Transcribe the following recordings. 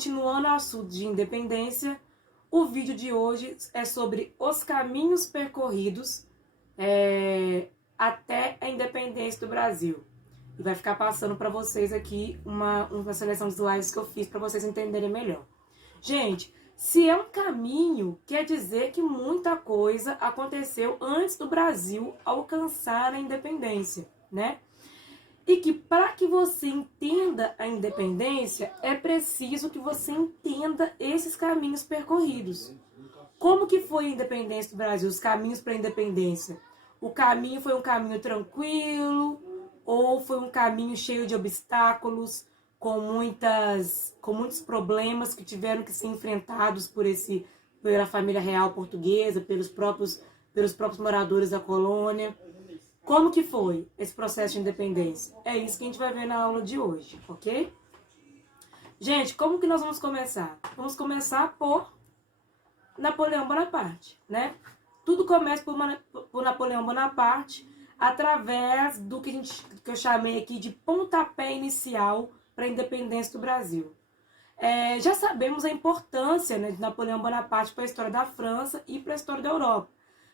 continuando o assunto de independência, o vídeo de hoje é sobre os caminhos percorridos até a independência do Brasil. E vai ficar passando para vocês aqui uma seleção de slides que eu fiz para vocês entenderem melhor. Gente, se é um caminho, quer dizer que muita coisa aconteceu antes do Brasil alcançar a independência, né? E que para que você entenda a independência, é preciso que você entenda esses caminhos percorridos. Como que foi a independência do Brasil, os caminhos para a independência? O caminho foi um caminho tranquilo ou foi um caminho cheio de obstáculos, com muitos problemas que tiveram que ser enfrentados pela família real portuguesa, pelos próprios moradores da colônia? Como que foi esse processo de independência? É isso que a gente vai ver na aula de hoje, ok? Gente, como que nós vamos começar? Vamos começar por Napoleão Bonaparte, né? Tudo começa por Napoleão Bonaparte através do que eu chamei aqui de pontapé inicial para a independência do Brasil. Já sabemos a importância, né, de Napoleão Bonaparte para a história da França e para a história da Europa.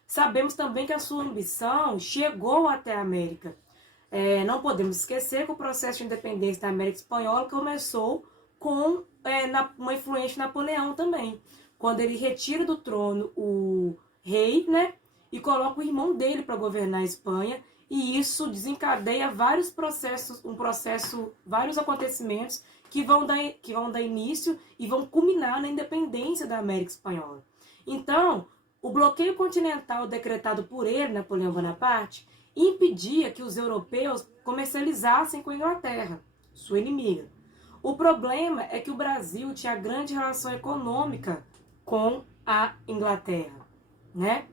Sabemos também que a sua ambição chegou até a América. Não podemos esquecer que o processo de independência da América Espanhola começou com uma influência de Napoleão também, quando ele retira do trono o rei, né, e coloca o irmão dele para governar a Espanha, e isso desencadeia vários acontecimentos que vão dar início e vão culminar na independência da América Espanhola. Então, o bloqueio continental decretado por ele, Napoleão Bonaparte, impedia que os europeus comercializassem com a Inglaterra, sua inimiga. O problema é que o Brasil tinha grande relação econômica com a Inglaterra, né?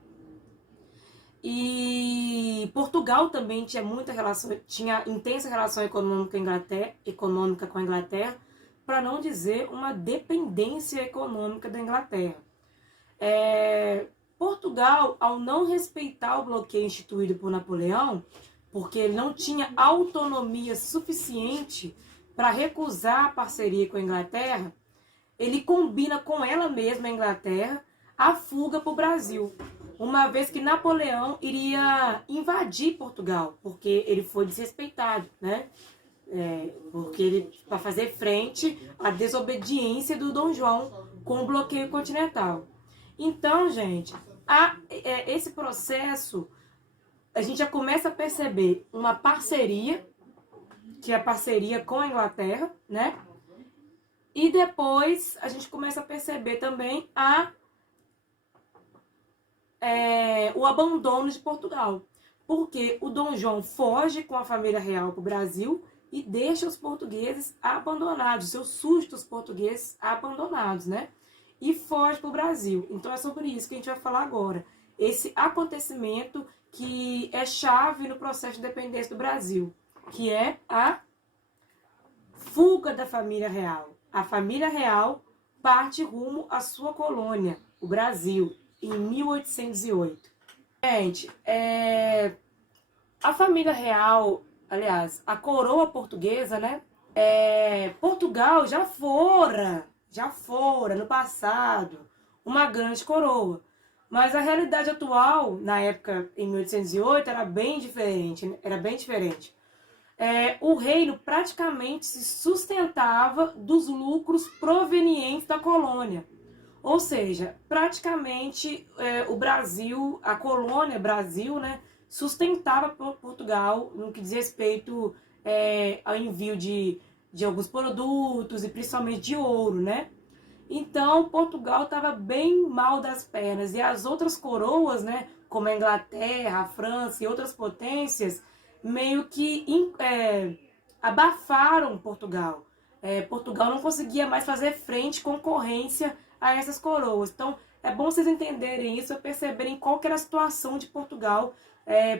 E Portugal também tinha intensa relação econômica com a Inglaterra, para não dizer uma dependência econômica da Inglaterra. Portugal, ao não respeitar o bloqueio instituído por Napoleão, porque ele não tinha autonomia suficiente para recusar a parceria com a Inglaterra, ele combina com ela mesma, a Inglaterra, a fuga para o Brasil, uma vez que Napoleão iria invadir Portugal, porque ele foi desrespeitado, né? Para fazer frente à desobediência do Dom João com o bloqueio continental. Então, gente, esse processo, a gente já começa a perceber uma parceria, que é a parceria com a Inglaterra, né? E depois a gente começa a perceber também o abandono de Portugal. Porque o Dom João foge com a família real para o Brasil e deixa os portugueses abandonados, seus súditos portugueses abandonados, né? E foge para o Brasil. Então é sobre isso que a gente vai falar agora. Esse acontecimento que é chave no processo de independência do Brasil, que é a fuga da família real. A família real parte rumo à sua colônia, o Brasil, em 1808. Gente, a família real, aliás, a coroa portuguesa, né? Portugal já fora no passado uma grande coroa. Mas a realidade atual, na época, em 1808, era bem diferente. O reino praticamente se sustentava dos lucros provenientes da colônia. Ou seja, praticamente o Brasil, a colônia Brasil, né, sustentava Portugal no que diz respeito ao envio de alguns produtos e principalmente de ouro, né? Então, Portugal estava bem mal das pernas. E as outras coroas, né, como a Inglaterra, a França e outras potências, meio que abafaram Portugal. Portugal não conseguia mais fazer frente, concorrência a essas coroas. Então, é bom vocês entenderem isso, perceberem qual que era a situação de Portugal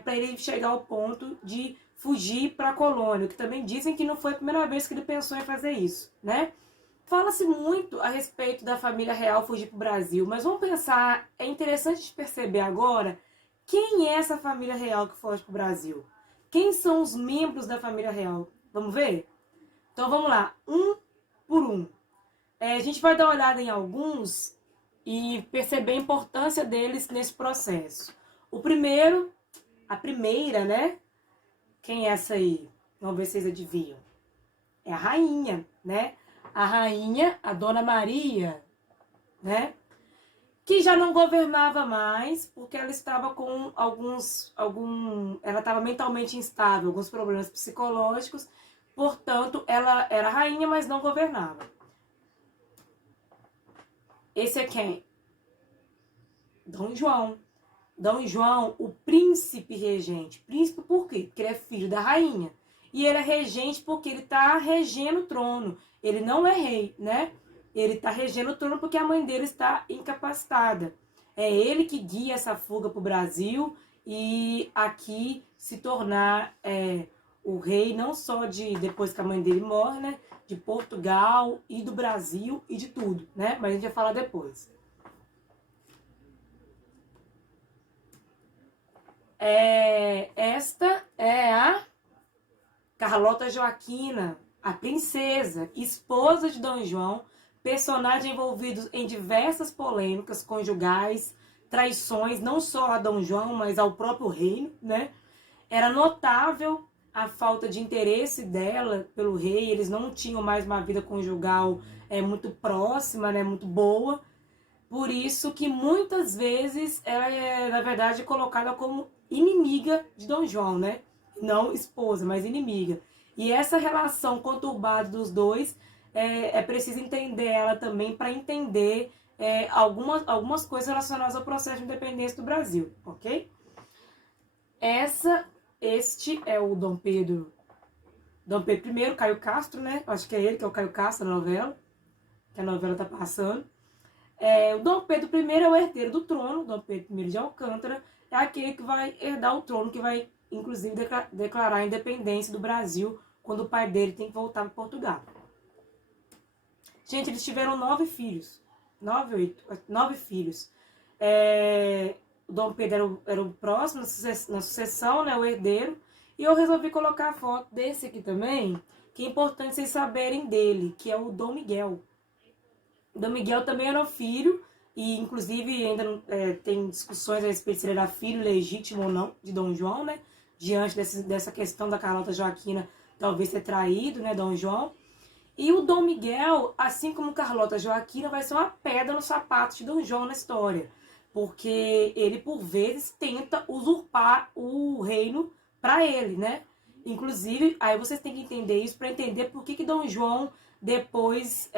para ele chegar ao ponto de fugir para a colônia, que também dizem que não foi a primeira vez que ele pensou em fazer isso, né? Fala-se muito a respeito da família real fugir para o Brasil, mas vamos pensar, é interessante perceber agora quem é essa família real que foge para o Brasil. Quem são os membros da família real? Vamos ver? Então vamos lá, um por um. A gente vai dar uma olhada em alguns e perceber a importância deles nesse processo. O primeiro, a primeira, né? Quem é essa aí? Vamos ver se vocês adivinham. É a rainha, né? A rainha, a Dona Maria, né? Que já não governava mais, porque ela estava com ela estava mentalmente instável, alguns problemas psicológicos, portanto, ela era rainha, mas não governava. Esse é quem? Dom João. Dom João, o príncipe regente. Príncipe por quê? Porque ele é filho da rainha. E ele é regente porque ele está regendo o trono. Ele não é rei, né? Ele está regendo o trono porque a mãe dele está incapacitada. É ele que guia essa fuga para o Brasil e aqui se tornar o rei não só de depois que a mãe dele morre, né? De Portugal e do Brasil e de tudo, né? Mas a gente vai falar depois. Esta é a Carlota Joaquina, a princesa, esposa de Dom João, personagem envolvido em diversas polêmicas conjugais, traições, não só a Dom João, mas ao próprio reino, né? Era notável a falta de interesse dela pelo rei, eles não tinham mais uma vida conjugal muito próxima, né, muito boa. Por isso que muitas vezes ela é, na verdade, colocada como inimiga de Dom João, né? Não esposa, mas inimiga. E essa relação conturbada dos dois, é preciso entender ela também para entender algumas coisas relacionadas ao processo de independência do Brasil, ok? Este é o Dom Pedro I, Caio Castro, né? Acho que é ele que é o Caio Castro na novela, que a novela tá passando. O Dom Pedro I é o herdeiro do trono, Dom Pedro I de Alcântara, é aquele que vai herdar o trono, que vai, inclusive, declarar a independência do Brasil quando o pai dele tem que voltar para Portugal. Gente, eles tiveram 9 filhos. 9 filhos. O Dom Pedro era o próximo na sucessão, né, o herdeiro. E eu resolvi colocar a foto desse aqui também, que é importante vocês saberem dele, que é o Dom Miguel. Dom Miguel também era filho, e inclusive ainda tem discussões a respeito se ele era filho legítimo ou não de Dom João, né? Diante dessa questão da Carlota Joaquina talvez ter traído, né, Dom João. E o Dom Miguel, assim como Carlota Joaquina, vai ser uma pedra no sapato de Dom João na história. Porque ele, por vezes, tenta usurpar o reino para ele, né? Inclusive, aí vocês têm que entender isso para entender por que Dom João depois,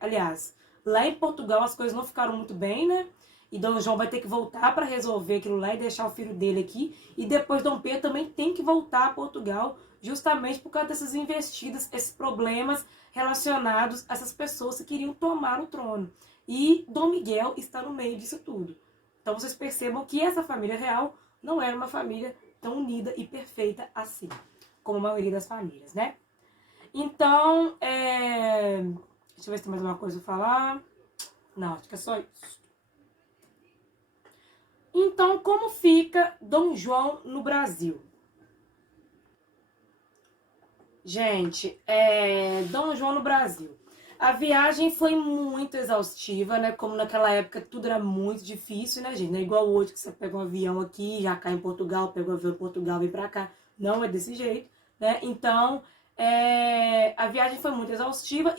aliás, lá em Portugal as coisas não ficaram muito bem, né? E Dom João vai ter que voltar para resolver aquilo lá e deixar o filho dele aqui. E depois Dom Pedro também tem que voltar a Portugal, justamente por causa dessas investidas, esses problemas relacionados a essas pessoas que queriam tomar o trono. E Dom Miguel está no meio disso tudo. Então vocês percebam que essa família real não era uma família tão unida e perfeita assim, como a maioria das famílias, né? Então, deixa eu ver se tem mais alguma coisa a falar. Não, acho que é só isso. Então, como fica Dom João no Brasil? Gente, Dom João no Brasil. A viagem foi muito exaustiva, né? Como naquela época tudo era muito difícil, né, gente? Não é igual hoje que você pega um avião aqui, já cai em Portugal, pega um avião em Portugal, vem pra cá. Não é desse jeito, né? Então, a viagem foi muito exaustiva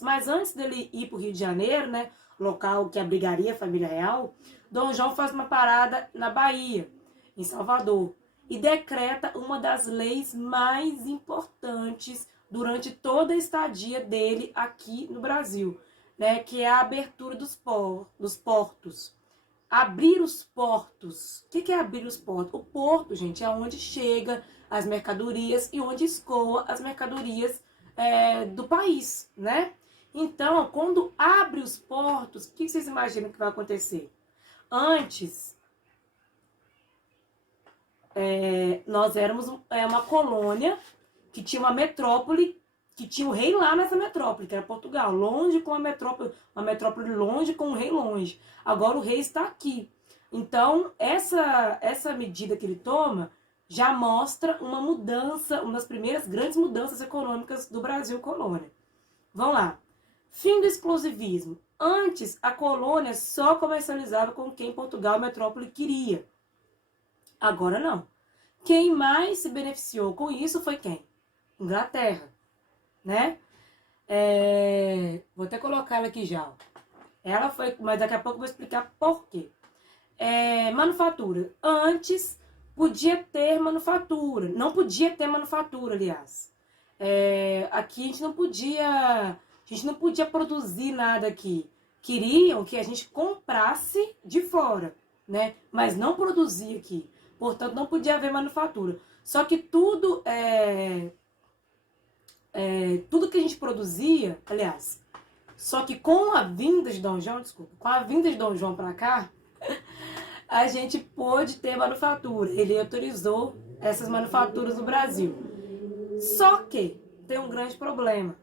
mas antes dele ir pro Rio de Janeiro, né? Local que abrigaria a família real, Dom João faz uma parada na Bahia, em Salvador, e decreta uma das leis mais importantes durante toda a estadia dele aqui no Brasil, né, que é a abertura dos portos. Abrir os portos. O que é abrir os portos? O porto, gente, é onde chega as mercadorias e onde escoa as mercadorias do país, né? Então, quando abre os portos, o que vocês imaginam que vai acontecer? Antes, nós éramos uma colônia que tinha uma metrópole, que tinha o rei lá nessa metrópole, que era Portugal, longe com uma metrópole longe com o rei longe. Agora o rei está aqui. Então, essa medida que ele toma já mostra uma mudança, uma das primeiras grandes mudanças econômicas do Brasil colônia. Vamos lá. Fim do exclusivismo. Antes, a colônia só comercializava com quem Portugal, metrópole, queria. Agora não. Quem mais se beneficiou com isso foi quem? Inglaterra, né? Vou até colocar ela aqui já. Ela foi, mas daqui a pouco eu vou explicar por quê. Manufatura. Antes podia ter manufatura. Não podia ter manufatura, aliás. Aqui a gente não podia produzir nada aqui. Queriam que a gente comprasse de fora, né? Mas não produzia aqui. Portanto, não podia haver manufatura. Só que tudo que a gente produzia, aliás, só que com a vinda de Dom João, com a vinda de Dom João para cá, a gente pôde ter manufatura. Ele autorizou essas manufaturas no Brasil. Só que tem um grande problema.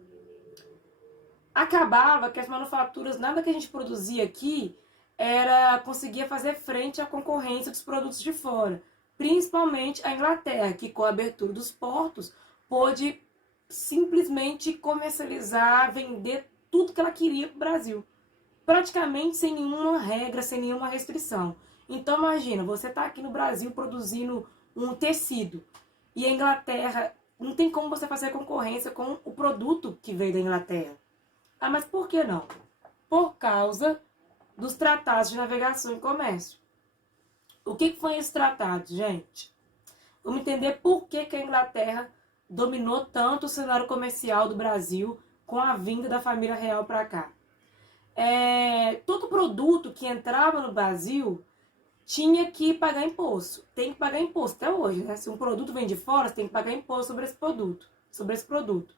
Acabava que as manufaturas, nada que a gente produzia aqui, conseguia fazer frente à concorrência dos produtos de fora. Principalmente a Inglaterra, que com a abertura dos portos, pôde simplesmente comercializar, vender tudo que ela queria para o Brasil. Praticamente sem nenhuma regra, sem nenhuma restrição. Então imagina, você está aqui no Brasil produzindo um tecido e a Inglaterra, não tem como você fazer concorrência com o produto que veio da Inglaterra. Ah, mas por que não? Por causa dos tratados de navegação e comércio. O que foi esse tratado, gente? Vamos entender por que a Inglaterra dominou tanto o cenário comercial do Brasil com a vinda da família real para cá. Todo produto que entrava no Brasil tinha que pagar imposto. Tem que pagar imposto até hoje, né? Se um produto vem de fora, você tem que pagar imposto sobre esse produto.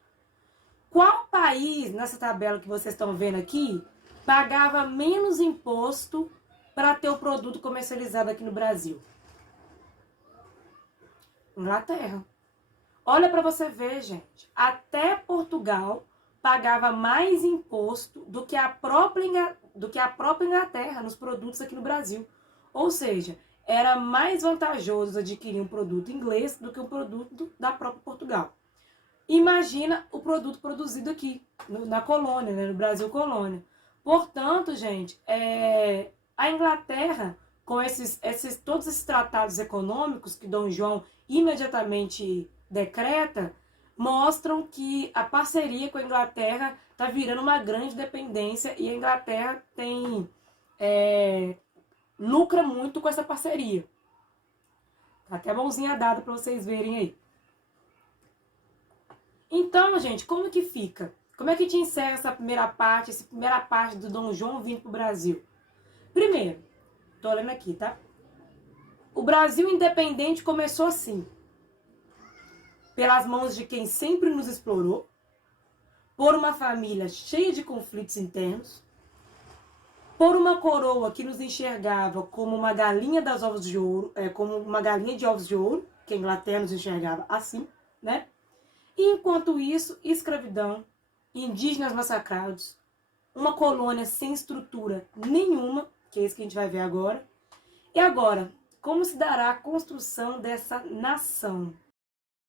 Qual país, nessa tabela que vocês estão vendo aqui, pagava menos imposto para ter o produto comercializado aqui no Brasil? Inglaterra. Olha para você ver, gente. Até Portugal pagava mais imposto do que a própria Inglaterra nos produtos aqui no Brasil. Ou seja, era mais vantajoso adquirir um produto inglês do que um produto da própria Portugal. Imagina o produto produzido aqui, na colônia, né, no Brasil colônia. Portanto, gente, a Inglaterra, com todos esses tratados econômicos que Dom João imediatamente decreta, mostram que a parceria com a Inglaterra está virando uma grande dependência e a Inglaterra lucra muito com essa parceria. Tá até mãozinha dada para vocês verem aí. Então, gente, como que fica? Como é que a gente encerra essa primeira parte do Dom João vindo para o Brasil? Primeiro, tô olhando aqui, tá? O Brasil independente começou assim, pelas mãos de quem sempre nos explorou, por uma família cheia de conflitos internos, por uma coroa que nos enxergava como uma galinha das ovos de ouro, como uma galinha de ovos de ouro, que a Inglaterra nos enxergava assim, né? E enquanto isso, escravidão, indígenas massacrados, uma colônia sem estrutura nenhuma, que é isso que a gente vai ver agora. E agora, como se dará a construção dessa nação?